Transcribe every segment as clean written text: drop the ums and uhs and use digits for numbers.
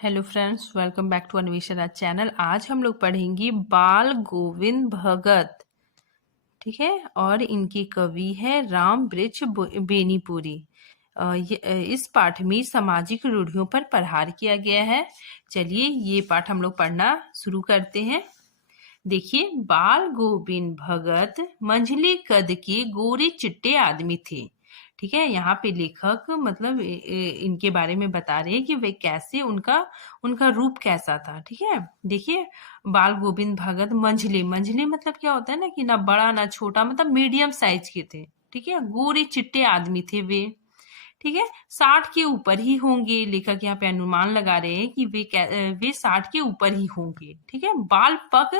Hello friends, welcome back to Anvesha channel. आज हम लोग पढ़ेंगे बाल गोविंद भगत। ठीक है, और इनके कवि है राम बृक्ष बेनीपुरी। इस पाठ में सामाजिक रूढ़ियों पर प्रहार किया गया है। चलिए ये पाठ हम लोग पढ़ना शुरू करते हैं। देखिए, बाल गोविंद भगत मंझले कद के गोरे चिट्टे आदमी थे। ठीक है, यहाँ पे लेखक मतलब इनके बारे में बता रहे हैं कि वे कैसे उनका उनका रूप कैसा था। ठीक है, देखिए बाल गोविंद भगत मंझले मंझले मतलब क्या होता है ना कि ना बड़ा ना छोटा, मतलब मीडियम साइज के थे। ठीक है, गोरे चिट्टे आदमी थे वे। ठीक है, 60 के ऊपर ही होंगे। लेखक यहाँ पे अनुमान लगा रहे हैं कि वे 60 के ऊपर ही होंगे। ठीक है, बाल पक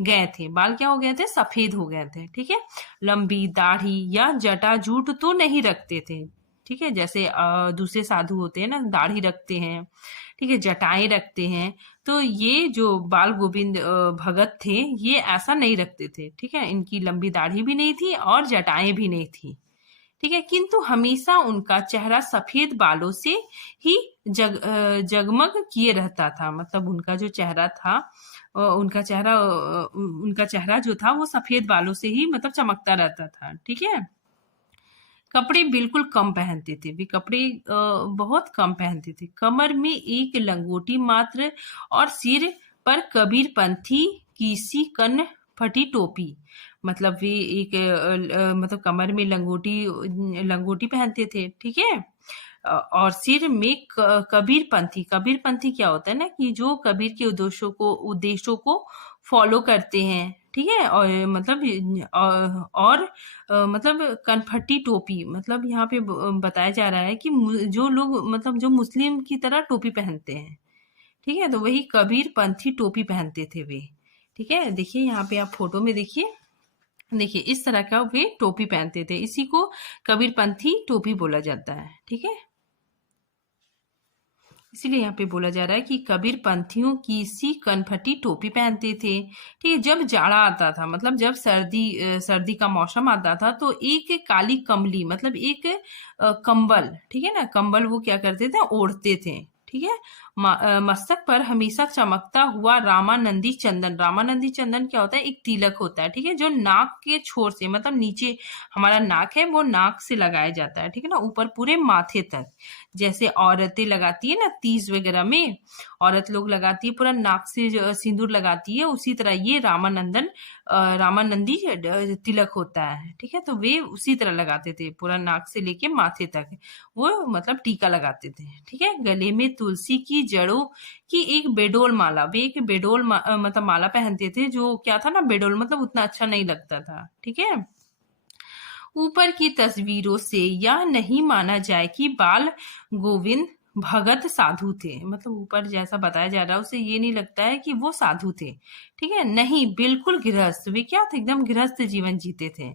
गए थे, बाल क्या हो गए थे, सफेद हो गए थे। ठीक है, लंबी दाढ़ी या जटा जूट तो नहीं रखते थे। ठीक है, जैसे दूसरे साधु होते हैं ना, दाढ़ी रखते हैं। ठीक है, जटाएं रखते हैं। तो ये जो बाल गोविंद भगत थे, ये ऐसा नहीं रखते थे। ठीक है, इनकी लंबी दाढ़ी भी नहीं थी और जटाएं भी नहीं थी। ठीक है, किंतु हमेशा उनका चेहरा सफेद बालों से ही जगमग किए रहता था। मतलब उनका जो चेहरा था, उनका चेहरा जो था वो सफेद बालों से ही मतलब चमकता रहता था। ठीक है, कपड़े बिल्कुल कम पहनते थे वे, कपड़े बहुत कम पहनते थे। कमर में एक लंगोटी मात्र और सिर पर कबीरपंथी की सी कन फटी टोपी। मतलब वे एक मतलब कमर में लंगोटी लंगोटी पहनते थे। ठीक है, और सिर में कबीरपंथी। कबीरपंथी क्या होता है ना कि जो कबीर के उद्देश्यों को फॉलो करते हैं। ठीक है, और मतलब और मतलब कनफटी टोपी, मतलब यहाँ पे बताया जा रहा है कि जो लोग मतलब जो मुस्लिम की तरह टोपी पहनते हैं। ठीक है, तो वही कबीर पंथी टोपी पहनते थे वे। ठीक है, देखिए यहाँ पे आप फोटो में देखिए, देखिए इस तरह का वे टोपी पहनते थे। इसी को कबीरपंथी टोपी बोला जाता है। ठीक है, इसीलिए यहाँ पे बोला जा रहा है कि कबीर पंथियों की सी कनफटी टोपी पहनते थे। ठीक है, जब जाड़ा आता था, मतलब जब सर्दी का मौसम आता था, तो एक काली कमली मतलब एक कंबल, ठीक है ना, कंबल वो क्या करते थे, ओढ़ते थे। ठीक है, मस्तक पर हमेशा चमकता हुआ रामानंदी चंदन। रामानंदी चंदन क्या होता है, एक तिलक होता है। ठीक है, जो नाक के छोर से मतलब नीचे हमारा नाक है, वो नाक से लगाया जाता है। ठीक है ना, ऊपर पूरे माथे तक। जैसे औरतें लगाती है ना तीज वगैरह में, औरत लोग लगाती है पूरा नाक से जो सिंदूर लगाती है, उसी तरह ये रामानंदी तिलक होता है। ठीक है, तो वे उसी तरह लगाते थे, पूरा नाक से लेके माथे तक वो मतलब टीका लगाते थे। ठीक है, गले में तुलसी की जड़ों की एक बेडोल माला, वे एक मतलब माला पहनते थे। जो क्या था ना, बेडोल मतलब उतना अच्छा नहीं लगता था। ठीक है, ऊपर की तस्वीरों से यह नहीं माना जाए कि बाल गोविंद भगत साधु थे। मतलब ऊपर जैसा बताया जा रहा है उससे ये नहीं लगता है कि वो साधु थे। ठीक है, नहीं, बिल्कुल गृहस्थ। वे क्या थे, एकदम गृहस्थ जीवन जीते थे।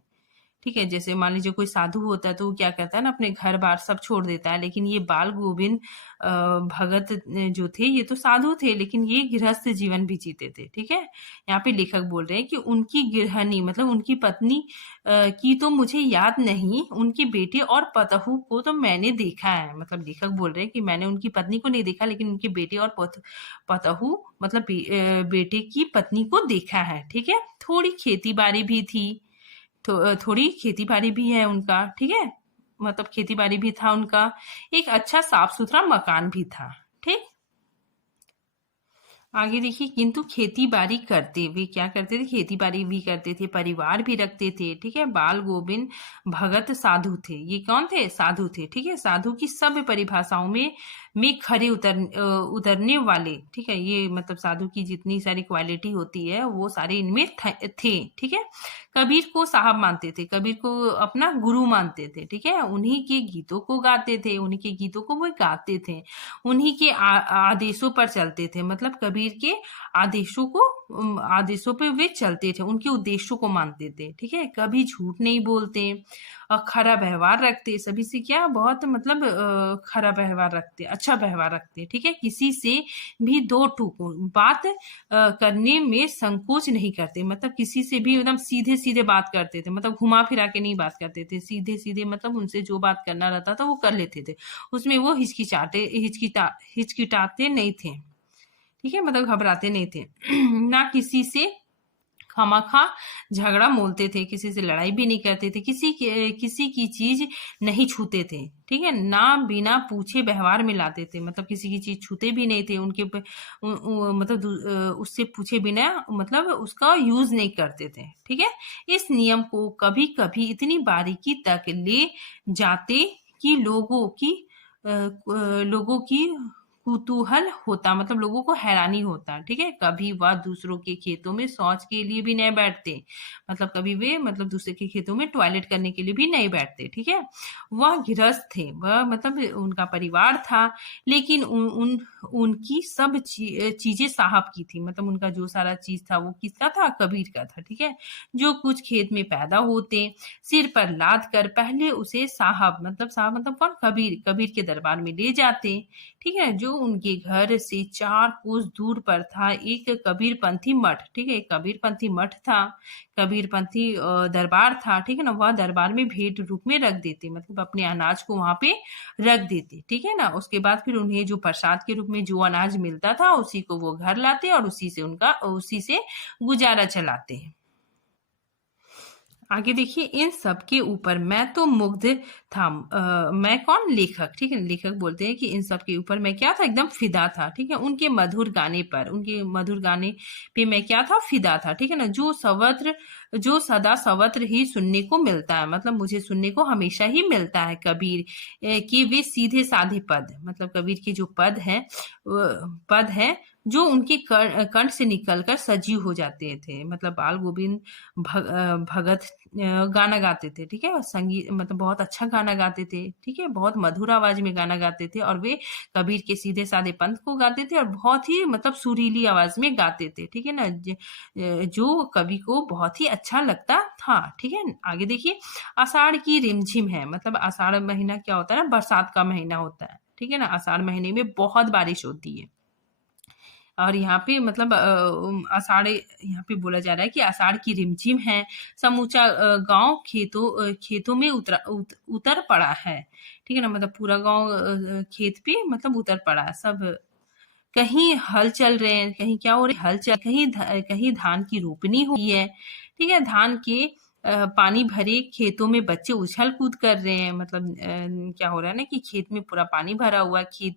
ठीक है, जैसे मान लीजिए कोई साधु होता है तो वो क्या करता है ना, अपने घर बार सब छोड़ देता है। लेकिन ये बाल गोविंद भगत जो थे, ये तो साधु थे लेकिन ये गृहस्थ जीवन भी जीते थे। ठीक है, यहाँ पे लेखक बोल रहे हैं कि उनकी गृहिणी मतलब उनकी पत्नी की तो मुझे याद नहीं, उनके बेटे और पतहू को तो मैंने देखा है। मतलब लेखक बोल रहे हैं कि मैंने उनकी पत्नी को नहीं देखा, लेकिन उनके बेटे और पतहू मतलब बेटे की पत्नी को देखा है। ठीक है, थोड़ी खेती बाड़ी भी थी, तो थोड़ी खेती बाड़ी भी है उनका। ठीक है, मतलब खेती बाड़ी भी था उनका, एक अच्छा साफ सुथरा मकान भी था। ठीक, आगे देखिए, किंतु खेती बाड़ी करते वे क्या करते थे, खेती बाड़ी भी करते थे, परिवार भी रखते थे। ठीक है, बाल गोविंद भगत साधु थे। ये कौन थे, साधु थे। ठीक है, साधु की सभ्य परिभाषाओं में खरे उतरने वाले। ठीक है, ये मतलब साधु की जितनी सारी क्वालिटी होती है वो सारे इनमें थे। ठीक है, कबीर को साहब मानते थे, कबीर को अपना गुरु मानते थे। ठीक है, उन्हीं के गीतों को गाते थे, उन्हीं के गीतों को वो गाते थे, उन्हीं के आदेशों पर चलते थे। मतलब कबीर के आदेशों पे वे चलते थे, उनके उद्देश्यों को मानते थे। ठीक है, कभी झूठ नहीं बोलते और खरा व्यवहार रखते, सभी से क्या बहुत मतलब खरा व्यवहार रखते, अच्छा व्यवहार रखते। ठीक है, किसी से भी दो टूक बात करने में संकोच नहीं करते। मतलब किसी से भी एकदम सीधे सीधे बात करते थे, मतलब घुमा फिरा के नहीं बात करते थे, सीधे सीधे मतलब उनसे जो बात करना रहता था वो कर लेते थे। उसमें वो हिचकिचाते नहीं थे। ठीक है, मतलब घबराते नहीं थे। ना किसी से खामखा झगड़ा मोलते थे, किसी से लड़ाई भी नहीं करते थे, किसी की चीज नहीं छूते थे। ठीक है, ना बिना पूछे व्यवहार में लाते थे, मतलब किसी की चीज छूते भी नहीं थे, मतलब उससे पूछे बिना मतलब उसका यूज नहीं करते थे। ठीक है, इस नियम को कभी कभी इतनी बारीकी तक ले जाते कि लोगों की कुतूहल होता, मतलब लोगों को हैरानी होता। ठीक है, कभी वह दूसरों के खेतों में शौच के लिए भी नहीं बैठते, मतलब कभी वे मतलब दूसरे के खेतों में टॉयलेट करने के लिए भी नहीं बैठते। ठीक है, वह गृहस्थ थे, वह मतलब उनका परिवार था, लेकिन उनकी सब चीजें साहब की थी, मतलब उनका जो सारा चीज था वो किसका था? कबीर का था। ठीक है, जो कुछ खेत में पैदा होते सिर पर लाद कर पहले उसे साहब मतलब कौन? कबीर, कबीर के दरबार में ले जाते। ठीक है, जो उनके घर से 4 कोस दूर पर था एक कबीरपंथी मठ। ठीक है, एक कबीरपंथी मठ था, कबीरपंथी दरबार था। ठीक है ना, वह दरबार में भेंट रूप में रख देते, मतलब अपने अनाज को वहां पे रख देते। ठीक है ना, उसके बाद फिर उन्हें जो प्रसाद के रूप में जो अनाज मिलता था उसी को वो घर लाते और उसी से गुजारा चलाते हैं। आगे देखिए, इन सब के ऊपर मैं तो मुग्ध था। मैं कौन? लेखक। ठीक है, लेखक बोलते हैं कि इन सब के ऊपर मैं क्या था? एकदम फिदा था। ठीक है, उनके मधुर गाने पर, उनके मधुर गाने पे मैं क्या था? फिदा था। ठीक है ना, जो सदा सवत्र ही सुनने को मिलता है, मतलब मुझे सुनने को हमेशा ही मिलता है कबीर के वे सीधे साधे पद, मतलब कबीर के जो पद है जो उनके कंठ से निकलकर सजीव हो जाते थे। मतलब बाल गोविंद भगत गाना गाते थे। ठीक है, और संगीत मतलब बहुत अच्छा गाना गाते थे। ठीक है, बहुत मधुर आवाज में गाना गाते थे, और वे कबीर के सीधे साधे पंथ को गाते थे और बहुत ही मतलब सुरीली आवाज में गाते थे। ठीक है ना, जो कवि को बहुत ही अच्छा लगता था। ठीक है, आगे देखिए, आषाढ़ की रिमझिम है, मतलब आषाढ़ महीना क्या होता है ना? बरसात का महीना होता है। ठीक है ना, आषाढ़ महीने में बहुत बारिश होती है, और यहाँ पे मतलब यहाँ पे बोला जा रहा है कि आषाढ़ की रिमझिम है, समूचा गांव खेतों में उतर पड़ा है। ठीक है ना, मतलब पूरा गांव खेत पे मतलब उतर पड़ा है सब। कहीं हल चल रहे हैं, कहीं क्या हो रहा है? हल चल, कहीं धान की रोपनी हुई है। ठीक है, धान के पानी भरे खेतों में बच्चे उछल कूद कर रहे हैं, मतलब क्या हो रहा है ना कि खेत में पूरा पानी भरा हुआ है,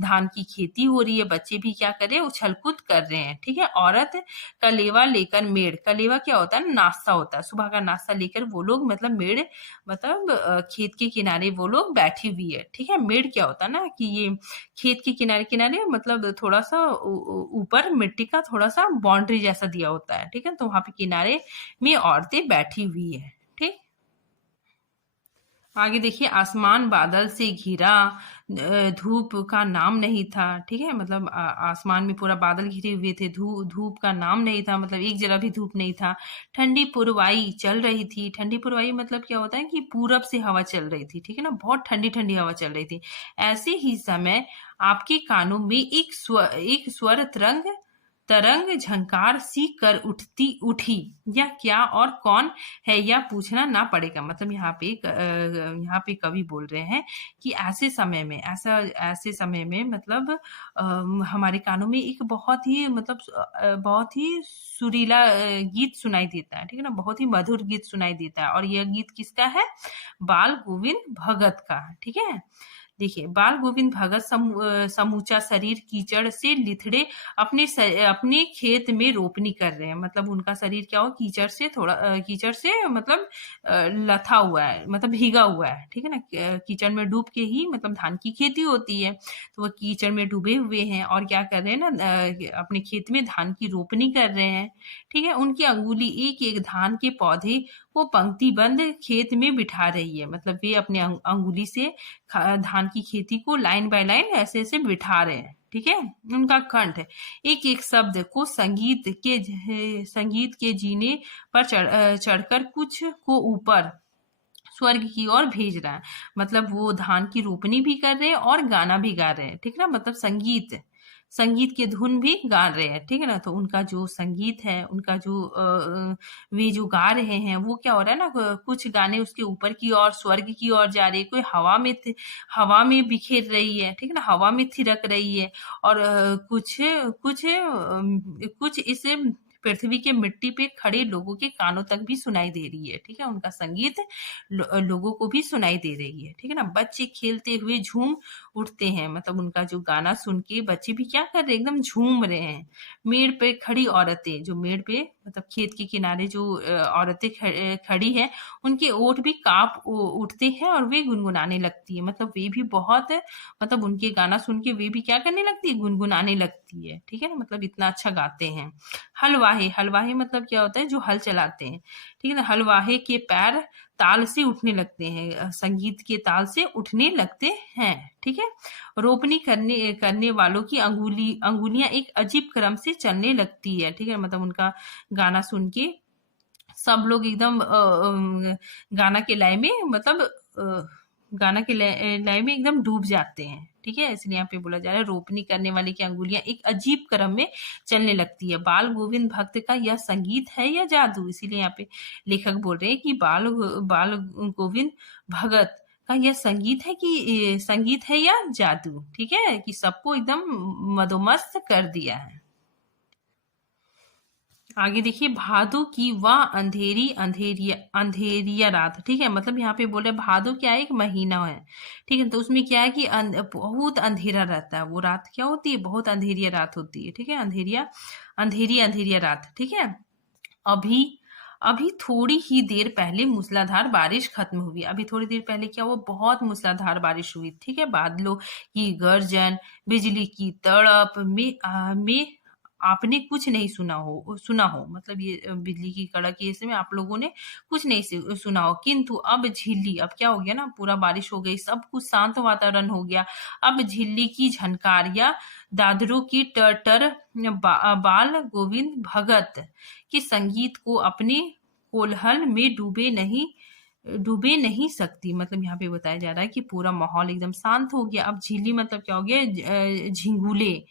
धान की खेती हो रही है, बच्चे भी क्या कर रहे हैं? उछल कूद कर रहे हैं। ठीक है, औरत कलेवा लेकर मेड़, कलेवा क्या होता है? नाश्ता होता है, सुबह का नाश्ता लेकर वो लोग मतलब मेड़ मतलब खेत के किनारे वो लोग बैठी हुई है। ठीक है, मेड़ क्या होता है ना कि ये खेत के किनारे किनारे मतलब थोड़ा सा ऊपर मिट्टी का थोड़ा सा बाउंड्री जैसा दिया होता है। ठीक है, तो वहां पे किनारे में औरतें बैठी हुई है। ठीक, आगे देखिए, आसमान बादल से घिरा, धूप का नाम नहीं था। ठीक है, मतलब आसमान में पूरा बादल घिरे हुए थे, धूप का नाम नहीं था, मतलब एक जरा भी धूप नहीं था। ठंडी पुरवाई चल रही थी, ठंडी पुरवाई मतलब क्या होता है कि पूरब से हवा चल रही थी। ठीक है ना, बहुत ठंडी ठंडी हवा चल रही थी। ऐसे ही समय आपके कानों में एक स्वर तरंग झंकार सी कर उठी। यह क्या और कौन है, यह पूछना ना पड़ेगा। मतलब यहाँ पे कवि बोल रहे हैं कि ऐसे समय में मतलब हमारे कानों में एक बहुत ही मतलब बहुत ही सुरीला गीत सुनाई देता है। ठीक है ना, बहुत ही मधुर गीत सुनाई देता है, और यह गीत किसका है? बाल गोविंद भगत का। ठीक है, देखिए, बाल गोविंद भगत समूचा शरीर कीचड़ से लिथड़े अपने खेत में रोपनी कर रहे हैं। मतलब उनका शरीर क्या हो? कीचड़ से मतलब लथा हुआ है, मतलब भीगा हुआ है। ठीक है ना, कीचड़ में डूब के ही मतलब धान की खेती होती है, तो वो कीचड़ में डूबे हुए हैं और क्या कर रहे हैं ना, अपने खेत में धान की रोपनी कर रहे हैं। ठीक है, उनकी अंगुली एक एक धान के पौधे को पंक्तिबंद खेत में बिठा रही है, मतलब वे अपने अंगुली से धान की खेती को लाइन बाय लाइन ऐसे ऐसे बिठा रहे हैं। ठीक है, उनका कंठ एक एक शब्द को संगीत के जीने पर चढ़कर कुछ को ऊपर स्वर्ग की ओर भेज रहा है। मतलब वो धान की रोपनी भी कर रहे हैं और गाना भी गा रहे हैं। ठीक है ना, मतलब संगीत की धुन भी गा रहे हैं, ठीक है ना। तो उनका जो संगीत है, उनका जो वे जो गा रहे हैं वो क्या हो रहा है ना, कुछ गाने उसके ऊपर की ओर स्वर्ग की ओर जा रही है, कोई हवा में बिखेर रही है, ठीक है ना, हवा में थिरक रही है। और कुछ कुछ कुछ इस पृथ्वी के मिट्टी पे खड़े लोगों के कानों तक भी सुनाई दे रही है, ठीक है। उनका संगीत लोगों को भी सुनाई दे रही है, ठीक है ना। बच्चे खेलते हुए झूम उठते हैं, मतलब उनका जो गाना सुन के बच्चे भी क्या कर रहे हैं, एकदम झूम रहे हैं। मेड़ पे खड़ी औरतें, जो मेड़ पे मतलब खेत के किनारे जो औरतें खड़ी है, उनके ओठ भी कांप उठते हैं और वे गुनगुनाने लगती है। मतलब वे भी बहुत, मतलब उनके गाना सुन के वे भी क्या करने लगती है, गुनगुनाने लगती है, ठीक है ना। मतलब इतना अच्छा गाते हैं। हलवाहे, हलवाहे मतलब क्या होता है, जो हल चलाते हैं, ठीक है ना। हलवाहे के पैर ताल से उठने लगते हैं, संगीत के ताल से उठने लगते हैं, ठीक है। रोपनी करने करने वालों की अंगुलियां एक अजीब क्रम से चलने लगती है, ठीक है। मतलब उनका गाना सुन के सब लोग एकदम गाना के लय में, मतलब गाना के लय में एकदम डूब जाते हैं, ठीक है। इसलिए यहाँ पे बोला जा रहा है, रोपनी करने वाले की अंगुलियां एक अजीब क्रम में चलने लगती है। बाल गोविंद भक्त का यह संगीत है या जादू? इसीलिए यहाँ पे लेखक बोल रहे हैं कि बाल गोविंद भगत का यह संगीत है कि संगीत है या जादू, ठीक है, कि सबको एकदम मदोमस्त कर दिया है। आगे देखिए, भादो की वह अंधेरी अंधेरिया अंधेरिया रात, ठीक है। मतलब यहाँ पे बोले भादो क्या है, एक महीना है, ठीक है। तो उसमें क्या है कि बहुत अंधेरा रहता है, वो रात क्या होती है, बहुत अंधेरिया रात होती है, ठीक है। अंधेरिया रात, ठीक है। अभी अभी थोड़ी ही देर पहले मूसलाधार बारिश खत्म हुई। अभी थोड़ी देर पहले क्या हुआ, बहुत मूसलाधार बारिश हुई, ठीक है। बादलों की गर्जन, बिजली की तड़प में आपने कुछ नहीं सुना हो, मतलब ये बिजली की कड़क ये इसमें आप लोगों ने कुछ नहीं सुना हो। किंतु अब झिल्ली, अब क्या हो गया ना, पूरा बारिश हो गई, सब कुछ शांत वातावरण हो गया। अब झिल्ली की झनकार या दादरों की टर बाल गोविंद भगत के संगीत को अपने कोलाहल में डूबे नहीं सकती। मतलब यहाँ पे बताया जा रहा है कि पूरा माहौल एकदम शांत हो गया। अब झिल्ली मतलब क्या हो गया, झिंगुले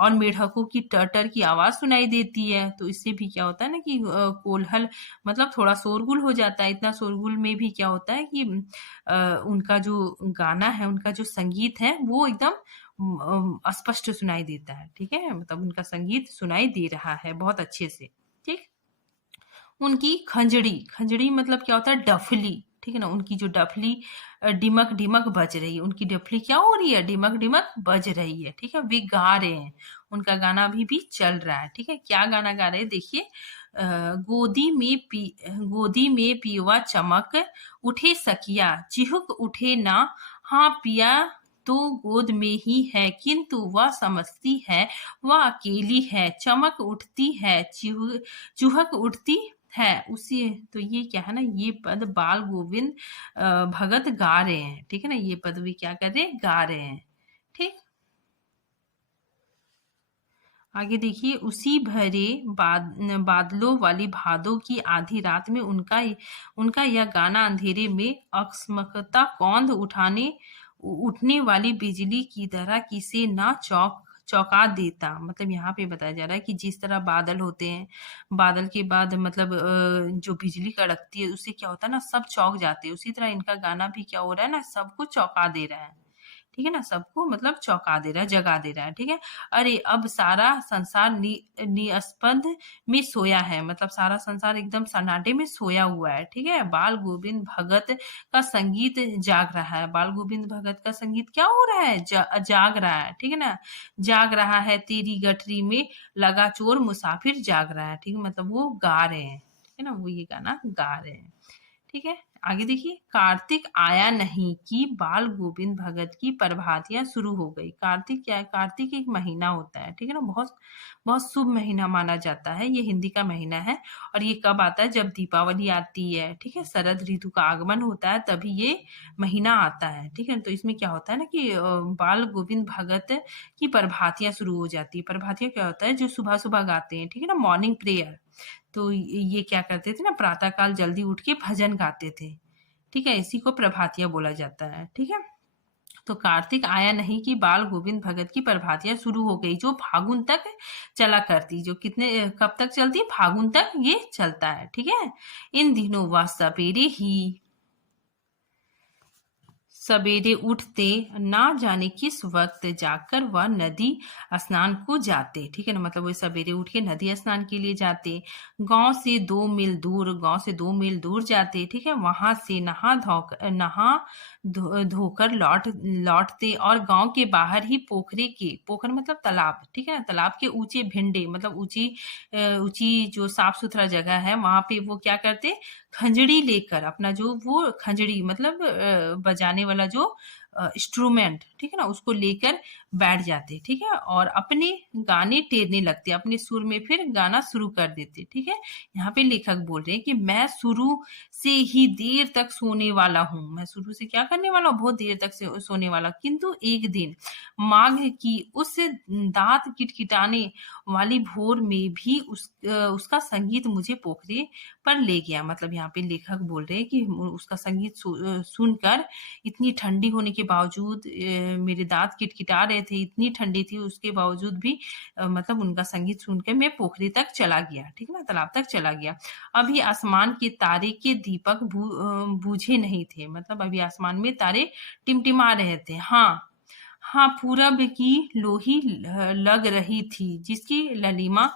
और मेढकों की टर की आवाज सुनाई देती है। तो इससे भी क्या होता है ना कि कोलाहल, मतलब थोड़ा शोरगुल हो जाता है। इतना शोरगुल में भी क्या होता है कि उनका जो गाना है, उनका जो संगीत है, वो एकदम स्पष्ट सुनाई देता है, ठीक है। मतलब उनका संगीत सुनाई दे रहा है बहुत अच्छे से, ठीक। उनकी खंजड़ी, खंजड़ी मतलब क्या होता है, डफली, ठीक है ना। उनकी जो डफली डिमक डिमक बज रही है, उनकी डफली क्या हो रही है, डिमक डिमक बज रही है, ठीक है। वे गा रहे हैं, उनका गाना अभी भी चल रहा है, ठीक है। क्या गाना गा रहे हैं देखिए, गोदी में पीवा चमक उठे सकिया चिहुक उठे ना, हाँ पिया तो गोद में ही है, किंतु वह समझती है वह अकेली है, चमक उठती है चुहक उठती है उसी। तो ये क्या है ना, ये पद बाल गोविंद भगत गा रहे हैं, ठीक है ना। ये पद भी क्या कर रहे हैं, गा रहे हैं, ठीक। आगे देखिए, उसी भरे बादलों वाली भादों की आधी रात में उनका यह गाना अंधेरे में अकस्माकता कौंध उठने वाली बिजली की तरह किसे ना चौंका देता। मतलब यहाँ पे बताया जा रहा है कि जिस तरह बादल होते हैं, बादल के बाद मतलब जो बिजली कड़कती है, उससे क्या होता है ना, सब चौंक जाते हैं। उसी तरह इनका गाना भी क्या हो रहा है ना, सबको चौंका दे रहा है, ठीक है ना। सबको मतलब चौंका दे रहा है, जगा दे रहा है, ठीक है। अरे अब सारा संसार निस्पंद में सोया है, मतलब सारा संसार एकदम सन्नाटे में सोया हुआ है, ठीक है। बाल गोविंद भगत का संगीत जाग रहा है। बाल गोविंद भगत का संगीत क्या हो रहा है, जाग रहा है, ठीक है ना। जाग रहा है, तेरी गठरी में लगा चोर मुसाफिर जाग रहा है, ठीक है। मतलब वो गा रहे हैं, ठीक है ना, वो ये गाना गा रहे हैं, ठीक है। आगे देखिए, कार्तिक आया नहीं कि बाल गोविंद भगत की प्रभातियां शुरू हो गई। कार्तिक क्या है, कार्तिक एक महीना होता है, ठीक है ना, बहुत बहुत शुभ महीना माना जाता है। ये हिंदी का महीना है और ये कब आता है, जब दीपावली आती है, ठीक है, शरद ऋतु का आगमन होता है, तभी ये महीना आता है, ठीक है। तो इसमें क्या होता है ना कि बाल गोविंद भगत की प्रभातियां शुरू हो जाती है। प्रभातियां क्या होता है, जो सुबह सुबह गाते हैं, ठीक है ना, मॉर्निंग प्रेयर। तो ये क्या करते थे ना, प्रातः काल जल्दी उठ के भजन गाते थे, ठीक है। इसी को प्रभातिया बोला जाता है, ठीक है। तो कार्तिक आया नहीं कि बाल गोविंद भगत की प्रभातियां शुरू हो गई, जो फागुन तक चला करती, जो कितने कब तक चलती, फागुन तक ये चलता है। ठीक है। इन दिनों वह सवेरे उठते, ना जाने किस वक्त जाकर वह नदी स्नान को जाते। ठीक है ना, मतलब वो सवेरे उठ के नदी स्नान के लिए जाते। गांव से 2 मील दूर जाते। ठीक है, वहां से नहा धोकर लौटते, और गांव के बाहर ही पोखर मतलब तालाब, ठीक है ना, तालाब के ऊंचे भिंडे मतलब ऊंची जो साफ सुथरा जगह है वहां पे वो क्या करते, खंजड़ी लेकर, अपना जो वो खंजड़ी मतलब बजाने वाला जो इंस्ट्रूमेंट, ठीक है ना, उसको लेकर बैठ जाते। ठीक है, और अपने गाने टेरने लगते, अपने सुर में फिर गाना शुरू कर देते। ठीक है, यहाँ पे लेखक बोल रहे हैं कि मैं शुरू से ही देर तक सोने वाला हूँ, मैं शुरू से क्या करने वाला हूँ, बहुत देर तक से सोने वाला, किंतु एक दिन माघ की उस दांत किटकिटाने वाली भोर में भी उसका संगीत मुझे पोखरे पर ले गया। मतलब यहाँ पे लेखक बोल रहे हैं कि उसका संगीत सुनकर, इतनी ठंडी होने के बावजूद, मेरे दांत किटकिटा रहे थे, इतनी ठंडी थी, उसके बावजूद भी मतलब उनका संगीत सुनकर मैं पोखरे तक चला गया। ठीक है ना, तालाब तक चला गया। अभी आसमान के तारे के दीपक बूझे नहीं थे, मतलब अभी आसमान में तारे टिमटिमा रहे थे। हाँ हाँ, पूरब की लोही लग रही थी, जिसकी लालिमा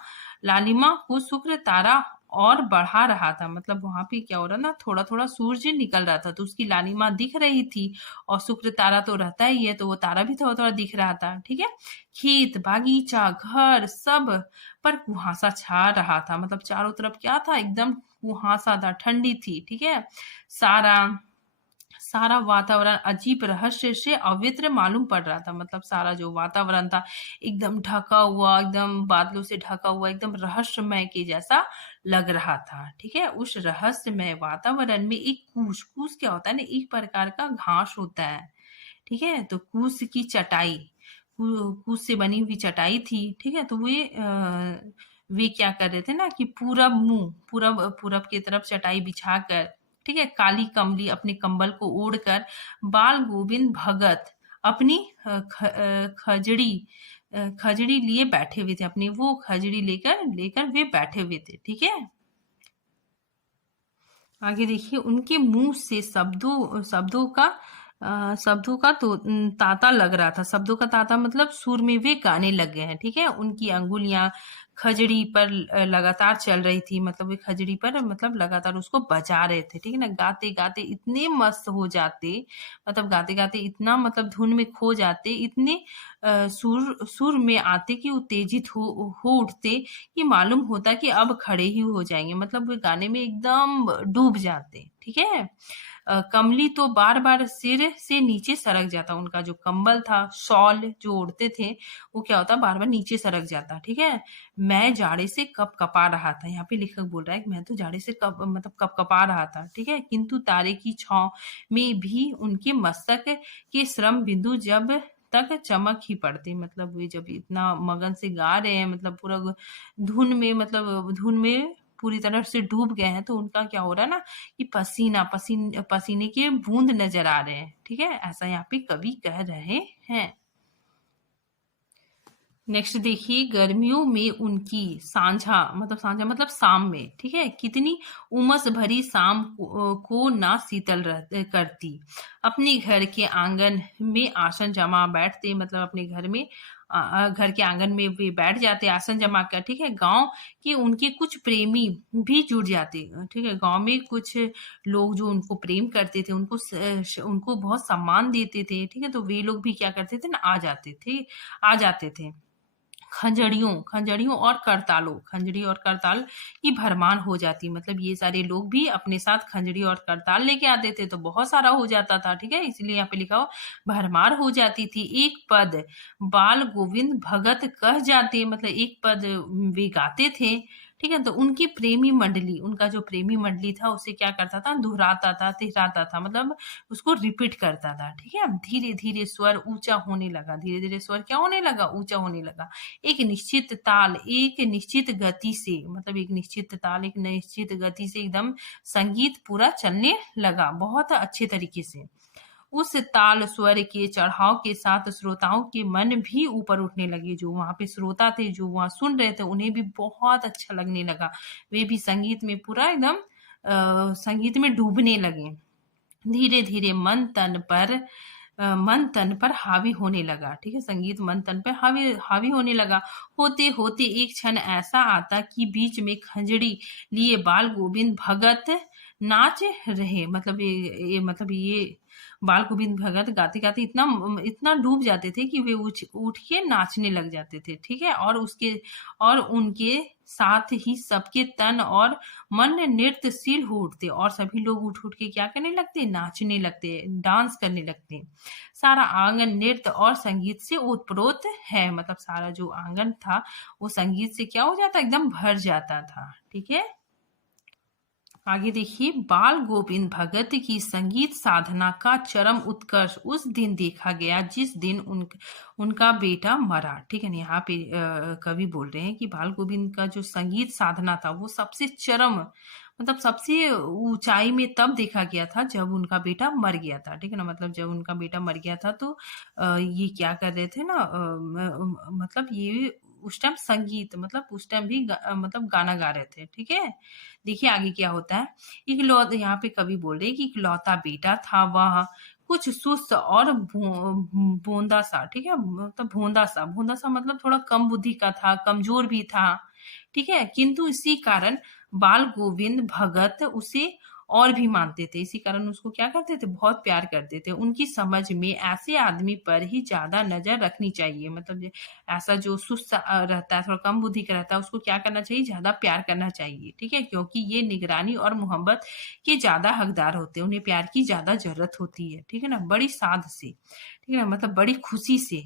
को शुक्र तारा और बढ़ा रहा था। मतलब वहां पे क्या हो रहा ना, थोड़ा थोड़ा सूरज निकल रहा था, तो उसकी लालिमा दिख रही थी, और शुक्र तारा तो रहता ही है, तो वो तारा भी थोड़ा थोड़ा दिख रहा था। ठीक है, खेत बागीचा घर सब पर कुहासा छा रहा था, मतलब चारों तरफ क्या था, एकदम कुहासा था, ठंडी थी। ठीक है, सारा सारा वातावरण अजीब रहस्य से अवित्र मालूम पड़ रहा था, मतलब सारा जो वातावरण था एकदम ढका हुआ, एकदम बादलों से ढका हुआ, एकदम रहस्यमय के जैसा लग रहा था। ठीक है, उस रहस्यमय वातावरण में एक कूस क्या होता है ना, एक प्रकार का घास होता है। ठीक है, तो कूस से बनी हुई चटाई थी। ठीक है, तो वे क्या कर रहे थे ना कि पूरब की तरफ चटाई बिछाकर, ठीक है, काली कमली अपने कंबल को ओढ़कर, बाल गोविंद भगत अपनी खजड़ी लिए बैठे हुए थे, अपनी वो खजड़ी लेकर लेकर वे बैठे हुए थे। ठीक है, आगे देखिए, उनके मुंह से शब्दों का तो तांता लग रहा था। शब्दों का तांता मतलब सुर में वे गाने लग गए हैं। ठीक है, उनकी अंगुलियां खजड़ी पर लगातार चल रही थी, मतलब वे खजड़ी पर मतलब लगातार उसको बजा रहे थे। ठीक है ना, गाते गाते इतने मस्त हो जाते, मतलब गाते गाते इतना मतलब धुन में खो जाते, इतने सुर में आते कि उत्तेजित हो उठते, कि मालूम होता कि अब खड़े ही हो जाएंगे, मतलब वे गाने में एकदम डूब जाते। ठीक है, कमली तो बार बार सिर से नीचे सरक जाता, उनका जो कंबल था, शॉल जो ओढ़ते थे, वो क्या होता, बार बार नीचे सरक जाता। ठीक है, मैं जाड़े से कप कपा रहा था, यहाँ पे लेखक बोल रहा है कि मैं तो जाड़े से कप कपा रहा था। ठीक है, किंतु तारे की छांव में भी उनके मस्तक के श्रम बिंदु जब तक चमक ही पड़ते, मतलब वे जब इतना मगन से गा रहे हैं, मतलब पूरा धुन में पूरी तरह से डूब गए हैं, तो उनका क्या हो रहा है ना कि पसीने के बूंद नजर आ रहे हैं। ठीक है, ऐसा यहाँ पे कवि कह रहे हैं। नेक्स्ट देखिए, गर्मियों में उनकी सांझा मतलब शाम में, ठीक है, कितनी उमस भरी शाम को ना शीतल करती। अपने घर के आंगन में आसन जमा बैठते, मतलब अपने घर में घर के आंगन में वे बैठ जाते आसन जमा कर। ठीक है, गांव के उनके कुछ प्रेमी भी जुड़ जाते। ठीक है, गांव में कुछ लोग जो उनको प्रेम करते थे, उनको बहुत सम्मान देते थे। ठीक है, तो वे लोग भी क्या करते थे ना, आ जाते थे। खंजड़ियों और खंजड़ी और करताल की भरमार हो जाती, मतलब ये सारे लोग भी अपने साथ खंजड़ी और करताल लेके आते थे, तो बहुत सारा हो जाता था। ठीक है, इसलिए यहाँ पे लिखा हो भरमार हो जाती थी। एक पद बाल गोविंद भगत कह जाते, मतलब एक पद वे गाते थे। ठीक है, तो उनका जो प्रेमी मंडली था, उसे क्या करता था, दोहराता था, तिहराता था, मतलब उसको रिपीट करता था। ठीक है, धीरे धीरे स्वर ऊंचा होने लगा, धीरे धीरे स्वर क्या होने लगा, ऊंचा होने लगा। एक निश्चित ताल, एक निश्चित गति से, मतलब एक निश्चित ताल, एक निश्चित गति से एकदम संगीत पूरा चलने लगा, बहुत अच्छे तरीके से। उस ताल स्वर के चढ़ाव के साथ श्रोताओं के मन भी ऊपर उठने लगे। जो वहां पे श्रोता थे, जो वहां सुन रहे थे, उन्हें भी बहुत अच्छा लगने लगा। वे भी संगीत में पूरा एकदम संगीत में डूबने लगे। धीरे धीरे मन तन पर हावी होने लगा। ठीक है, संगीत मन तन पर हावी हावी होने लगा। होते होते एक क्षण ऐसा आता कि बीच में खंजड़ी लिए बाल गोविंद भगत नाच रहे। मतलब ये बाल गोविंद भगत गाते गाते इतना इतना डूब जाते थे कि वे उठ उठ के नाचने लग जाते थे। ठीक है, और उनके साथ ही सबके तन और मन नृत्यशील हो उठते, और सभी लोग उठ उठ के क्या करने लगते, नाचने लगते, डांस करने लगते। सारा आंगन नृत्य और संगीत से ओतप्रोत है। मतलब सारा जो आंगन था वो संगीत से क्या हो जाता, एकदम भर जाता था। ठीक है, आगे देखिए, बाल गोविंद भगत की संगीत साधना का चरम उत्कर्ष उस दिन देखा गया जिस दिन उनका बेटा मरा। ठीक है ना, यहाँ पे कवि बोल रहे हैं कि बाल गोविंद का जो संगीत साधना था वो सबसे चरम, मतलब सबसे ऊंचाई में तब देखा गया था जब उनका बेटा मर गया था। ठीक है ना, मतलब जब उनका बेटा मर गया था तो ये क्या कर रहे थे ना, मतलब ये उस टाइम संगीत, मतलब उस टाइम भी मतलब गाना गा रहे थे। ठीक है, देखिए आगे क्या होता है। इकलौता, यहाँ पे कवि बोल रहे हैं कि इकलौता बेटा था वह, कुछ सुस्त और भोंदा सा। ठीक है, मतलब भोंदा सा मतलब थोड़ा कम बुद्धि का था, कमजोर भी था। ठीक है, किंतु इसी कारण बाल गोविंद भगत उसे और भी मानते थे। इसी कारण उसको क्या करते थे, बहुत प्यार करते थे। उनकी समझ में ऐसे आदमी पर ही ज्यादा नजर रखनी चाहिए। मतलब ऐसा जो सुस्त रहता है, थोड़ा कम बुद्धि का रहता है, उसको क्या करना चाहिए, ज्यादा प्यार करना चाहिए। ठीक है, क्योंकि ये निगरानी और मोहब्बत के ज्यादा हकदार होते हैं, उन्हें प्यार की ज्यादा जरूरत होती है। ठीक है ना, बड़ी साध से, ठीक है ना, मतलब बड़ी खुशी से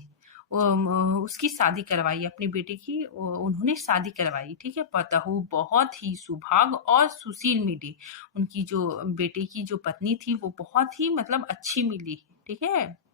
उसकी शादी करवाई, अपनी बेटे की उन्होंने शादी करवाई। ठीक है, पतहू बहुत ही सुभाग और सुशील मिली। उनकी जो बेटे की जो पत्नी थी वो बहुत ही मतलब अच्छी मिली। ठीक है,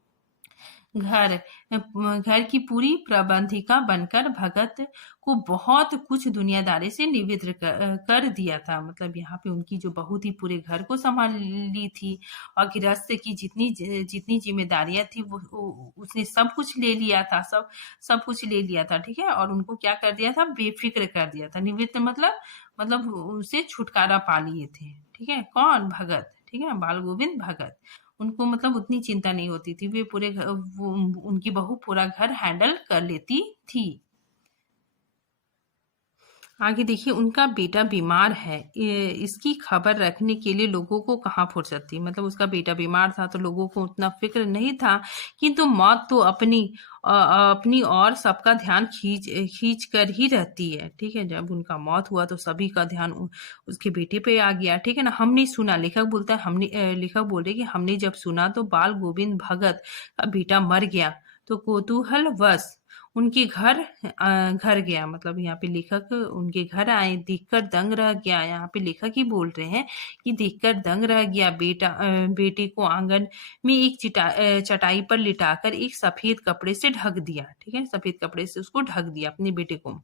घर घर की पूरी प्रबंधिका बनकर भगत को बहुत कुछ दुनियादारी से निविद्र कर दिया था। मतलब यहाँ पे उनकी जो बहू थी पूरे घर को संभाल ली थी, और गृहस्थ की जितनी जितनी जिम्मेदारियां थी वो उसने सब कुछ ले लिया था, सब कुछ ले लिया था। ठीक है, और उनको क्या कर दिया था, बेफिक्र कर दिया था। निवृत्त मतलब उसे छुटकारा पा लिए थे। ठीक है, कौन, भगत। ठीक है, बाल गोविंद भगत, उनको मतलब उतनी चिंता नहीं होती थी, वे पूरे उनकी बहू पूरा घर हैंडल कर लेती थी। आगे देखिए, उनका बेटा बीमार है, इसकी खबर रखने के लिए लोगों को कहाँ फुर्सत थी। मतलब उसका बेटा बीमार था तो लोगों को उतना फिक्र नहीं था, किंतु मौत तो अपनी और सबका ध्यान खींच खींच कर ही रहती है। ठीक है, जब उनका मौत हुआ तो सभी का ध्यान उसके बेटे पे आ गया। ठीक है ना, हमने सुना, लेखक बोलता है, लेखक बोल रहे कि हमने जब सुना तो बाल गोविंद भगत का बेटा मर गया तो कौतूहल वश उनके घर गया। मतलब यहाँ पे लेखक उनके घर आए, देखकर दंग रह गया। यहाँ पे लेखक ही बोल रहे हैं कि देखकर दंग रह गया। बेटे को आंगन में एक चटाई पर लिटाकर एक सफेद कपड़े से ढक दिया। ठीक है, सफेद कपड़े से उसको ढक दिया अपने बेटे को।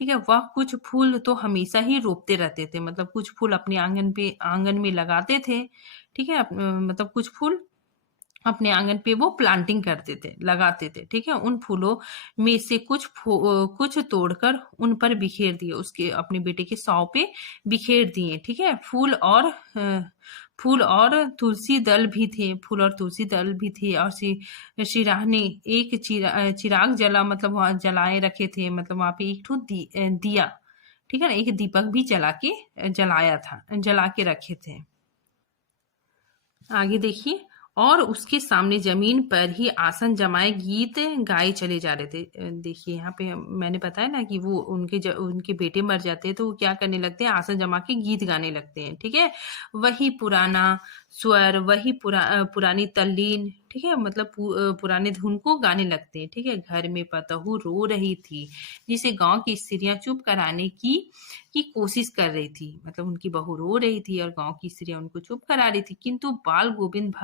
ठीक है, वह कुछ फूल तो हमेशा ही रोपते रहते थे। मतलब कुछ फूल अपने आंगन में लगाते थे। ठीक है, मतलब कुछ फूल अपने आंगन पे वो प्लांटिंग करते थे, लगाते थे। ठीक है, उन फूलों में से कुछ तोड़कर उन पर बिखेर दिए, उसके अपने बेटे के सौ पे बिखेर दिए। ठीक है, फूल और तुलसी दल भी थे, फूल और तुलसी दल भी थे, और श्री राह ने एक चिराग जला, मतलब वहां जलाए रखे थे। मतलब वहां पे एक ठो दिया, ठीक है ना, एक दीपक भी जला के रखे थे। आगे देखिए, और उसके सामने जमीन पर ही आसन जमाए गीत गाए चले जा रहे थे। देखिए यहाँ पे मैंने बताया ना कि वो उनके बेटे मर जाते हैं तो वो क्या करने लगते हैं, आसन जमा के गीत गाने लगते हैं। ठीक है, वही पुराना स्वर, वही पुरानी तल्लीन, ठीक है, मतलब पुराने धुन को गाने लगते हैं। ठीक है, घर में पतहू रो रही थी, जिसे गांव की स्त्रियां चुप कराने की कोशिश कर रही थी। मतलब उनकी बहू रो रही थी और गांव की स्त्रियां उनको चुप करा रही थी, किंतु बाल गोविंद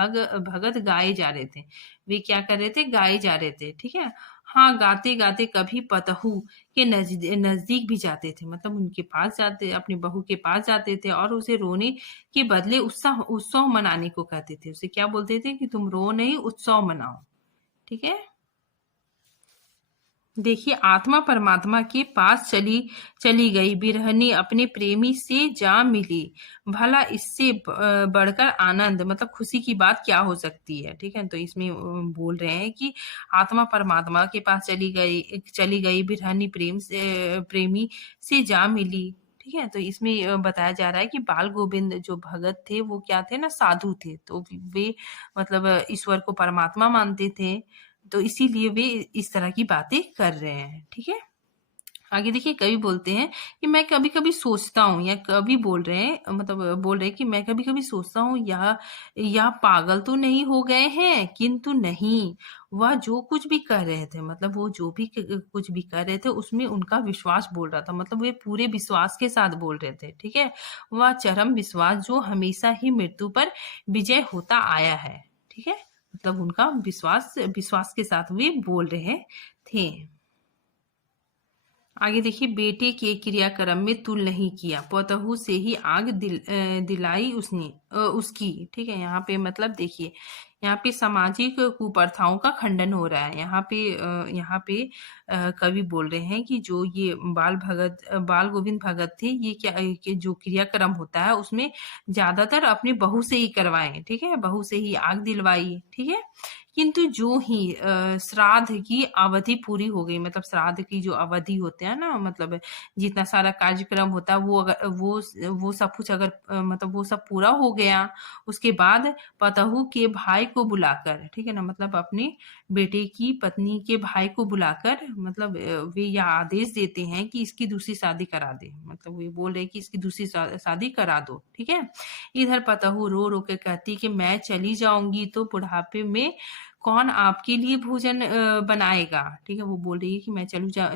भगत गाए जा रहे थे। वे क्या कर रहे थे, गाए जा रहे थे। ठीक है, हाँ, गाते-गाते कभी पतहू के नज़दीक भी जाते थे। मतलब उनके पास जाते अपनी बहू के पास जाते थे और उसे रोने के बदले उत्साह उत्सव मनाने को कहते थे। उसे क्या बोलते थे कि तुम रो नहीं, उत्सव मनाओ। ठीक है? देखिए, आत्मा परमात्मा के पास चली चली गई, बिरहनी अपने प्रेमी से जा मिली। भला इससे बढ़कर आनंद मतलब खुशी की बात क्या हो सकती है? ठीक है? तो इसमें बोल रहे हैं कि आत्मा परमात्मा के पास चली गई, बिरहनी प्रेमी से जा मिली। ठीक है? तो इसमें बताया जा रहा है कि बाल गोविंद जो भगत थे, वो क्या थे ना, साधु थे। तो वे मतलब ईश्वर को परमात्मा मानते थे। तो इसीलिए वे इस तरह की बातें कर रहे हैं। ठीक है? आगे देखिए, कवि बोलते हैं कि मैं कभी-कभी सोचता हूँ, या कवि बोल रहे हैं मतलब बोल रहे हैं कि मैं कभी-कभी सोचता हूँ यह पागल तो नहीं हो गए हैं, किंतु नहीं, वह जो कुछ भी कर रहे थे, मतलब वो जो भी कुछ भी कर रहे थे उसमें उनका विश्वास बोल रहा था। मतलब वे पूरे विश्वास के साथ बोल रहे थे। ठीक है? वह चरम विश्वास जो हमेशा ही मृत्यु पर विजय होता आया है। ठीक है? मतलब उनका विश्वास विश्वास के साथ वे बोल रहे थे। आगे देखिए, बेटे के क्रियाक्रम में तुल नहीं किया, पतहू से ही आग दिलाई उसकी। ठीक है? यहाँ पे मतलब देखिए, यहाँ पे सामाजिक कुप्रथाओं का खंडन हो रहा है। यहाँ पे कवि बोल रहे हैं कि जो ये बाल गोविंद भगत थे, ये क्या कि जो क्रियाक्रम होता है उसमें ज्यादातर अपनी बहू से ही करवाएं। ठीक है? बहू से ही आग दिलवाई। ठीक है? किंतु जो ही श्राद्ध की अवधि पूरी हो गई, मतलब श्राद्ध की जो अवधि होते हैं ना, मतलब जितना सारा कार्यक्रम होता है, वो अगर वो सब कुछ अगर मतलब वो सब पूरा हो गया, उसके बाद पतहू के भाई को बुलाकर, ठीक है ना, मतलब अपने बेटे की पत्नी के भाई को बुलाकर मतलब वे यह आदेश देते हैं कि इसकी दूसरी शादी करा दे। मतलब वे बोल रहे हैं कि इसकी दूसरी शादी करा दो। ठीक है? इधर पतहू रो रो के कहती कि मैं चली जाऊंगी तो बुढ़ापे में कौन आपके लिए भोजन बनाएगा? ठीक है? वो बोल रही है कि मैं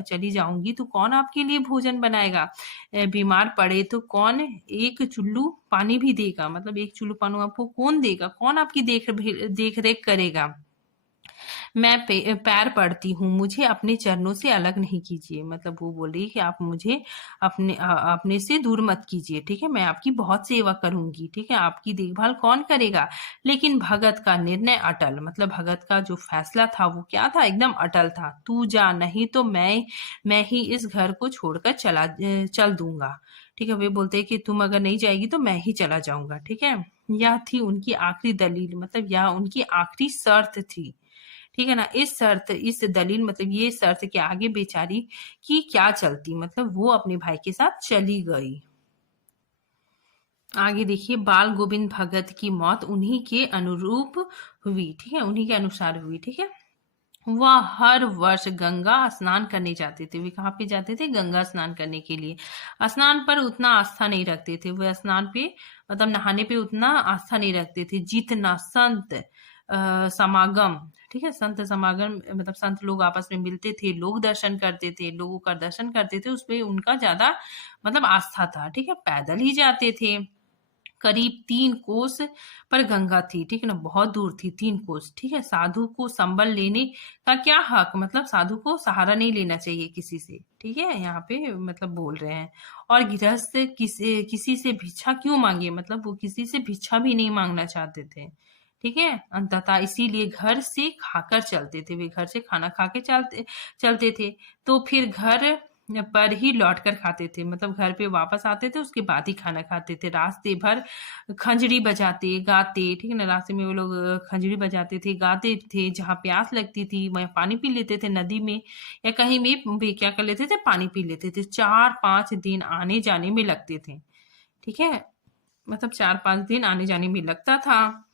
चली जाऊँगी तो कौन आपके लिए भोजन बनाएगा? बीमार पड़े तो कौन एक चुल्लू पानी भी देगा? मतलब एक चुल्लू पानी आपको कौन देगा? कौन आपकी देख-रेख करेगा? मैं पैर पड़ती हूँ, मुझे अपने चरणों से अलग नहीं कीजिए। मतलब वो बोल रही है कि आप मुझे अपने से दूर मत कीजिए। ठीक है? मैं आपकी बहुत सेवा करूँगी। ठीक है? आपकी देखभाल कौन करेगा? लेकिन भगत का निर्णय अटल, मतलब भगत का जो फैसला था वो क्या था? एकदम अटल था। तू जा, नहीं तो मैं ही इस घर को छोड़कर चल दूँगा। ठीक है? वे बोलते हैं कि तुम अगर नहीं जाएगी तो मैं ही चला जाऊँगा। ठीक है? यह थी उनकी आखिरी दलील, मतलब यह उनकी आखिरी शर्त थी। ठीक है ना? इस दलील मतलब ये शर्त के आगे बेचारी की क्या चलती, मतलब वो अपने भाई के साथ चली गई। आगे देखिए, बाल गोविंद भगत की मौत उन्हीं के अनुरूप हुई। ठीक है? उन्हीं के अनुसार हुई। ठीक है? वह हर वर्ष गंगा स्नान करने जाते थे। वे कहाँ पे जाते थे? गंगा स्नान करने के लिए। स्नान पर उतना आस्था नहीं रखते थे। वे स्नान पे मतलब नहाने पे उतना आस्था नहीं रखते थे जितना संत समागम। ठीक है? संत समागम मतलब संत लोग आपस में मिलते थे, लोग दर्शन करते थे, लोगों का दर्शन करते थे, उस पे उनका ज्यादा मतलब आस्था था। ठीक है? पैदल ही जाते थे। करीब 3 कोस पर गंगा थी। ठीक है ना? बहुत दूर थी, 3 कोस। ठीक है? साधु को संबल लेने का क्या हक, मतलब साधु को सहारा नहीं लेना चाहिए किसी से। ठीक है? यहाँ पे मतलब बोल रहे हैं। और गृहस्थ किसी से भिक्षा क्यों मांगे, मतलब वो किसी से भिक्षा भी नहीं मांगना चाहते थे। ठीक है? अंततः इसीलिए घर से खाकर चलते थे, वे घर से खाना खा के चलते चलते थे। तो फिर घर पर ही लौट कर खाते थे, मतलब घर पे वापस आते थे उसके बाद ही खाना खाते थे। रास्ते भर खंजरी बजाते गाते, ठीक है ना, रास्ते में वो लोग खंजरी बजाते थे, गाते थे। जहाँ प्यास लगती थी वह पानी पी लेते थे, नदी में या कहीं भी क्या कर लेते थे, पानी पी लेते थे। 4-5 दिन आने जाने में लगते थे। ठीक है? मतलब 4-5 दिन आने जाने में लगता था।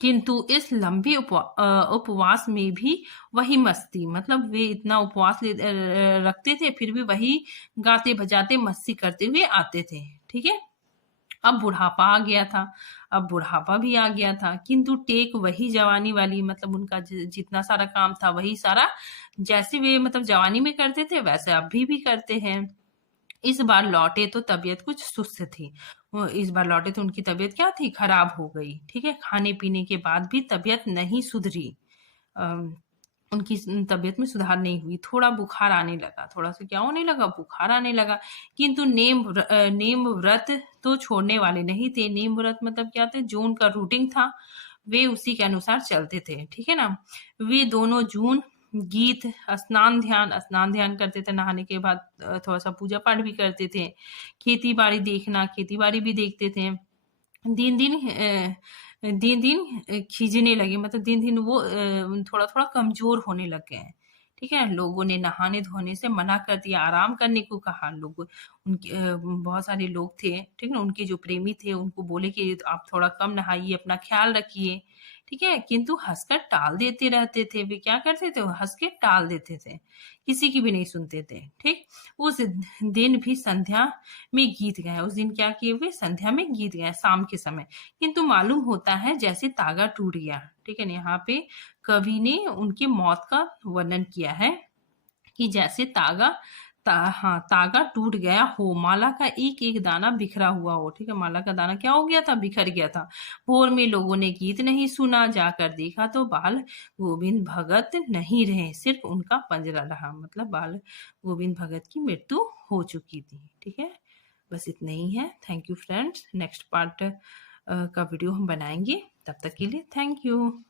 किंतु इस लंबे उपवास में भी वही मस्ती, मतलब वे इतना उपवास रखते थे, फिर भी वही गाते बजाते मस्ती करते हुए आते थे। ठीक है? अब बुढ़ापा आ गया था। अब बुढ़ापा भी आ गया था, किंतु टेक वही जवानी वाली, मतलब उनका जितना सारा काम था वही सारा जैसे वे मतलब जवानी में करते थे वैसे अभी भी करते हैं। इस बार लौटे तो तबीयत कुछ सुस्त थी। वो इस बार लौटे तो उनकी तबीयत क्या थी? खराब हो गई। ठीक है? खाने पीने के बाद भी तबीयत नहीं सुधरी। अम, उनकी तबीयत में सुधार नहीं हुई, थोड़ा बुखार आने लगा, थोड़ा-सा क्या होने लगा, बुखार आने लगा। किंतु नेम व्रत तो छोड़ने वाले नहीं थे। नेम व्रत मतलब क्या थे, जो उनका रूटीन था, वे उसी के अनुसार चलते थे, ठीक है ना? वे दोनों जून गीत, स्नान ध्यान करते थे, नहाने के बाद थोड़ा-सा पूजा-पाठ भी करते थे। खेती-बाड़ी देखना, खेती-बाड़ी भी देखते थे। दिन-दिन दिन-दिन खींचने लगे, मतलब दिन-दिन वो थोड़ा-थोड़ा कमज़ोर होने लग गए हैं, ठीक है? लोगों ने नहाने-धोने से मना कर दिया, आराम करने को कहा। उनके बहुत सारे लोग थे, ठीक है ना? उनके जो प्रेमी थे, उनको बोले कि आप थोड़ा कम नहाइए, अपना ख़्याल रखिए, ठीक है? किंतु हँसकर टाल देते रहते थे। वे क्या करते थे? वो हँस के टाल देते थे, किसी की भी नहीं सुनते थे, ठीक? उस दिन भी संध्या में गीत गाए। उस दिन क्या किए हुए? संध्या में गीत गाए शाम के समय। किंतु मालूम होता है जैसे तागा टूट गया, ठीक है ना? यहाँ पे कवि ने उनकी मौत का वर्णन किया है कि जैसे तागा टूट गया हो, माला का एक-एक दाना बिखरा हुआ हो, ठीक है? माला का दाना क्या हो गया था? बिखर गया था। भोर में लोगों ने गीत नहीं सुना, जाकर देखा तो बाल गोविंद भगत नहीं रहे, सिर्फ उनका पंजरा रहा। मतलब बाल गोविंद भगत की मृत्यु हो चुकी थी, ठीक है? बस इतना ही है। Thank you friends. Next part का वीडियो हम बनाएँगे। तब तक के लिए थैंक यू।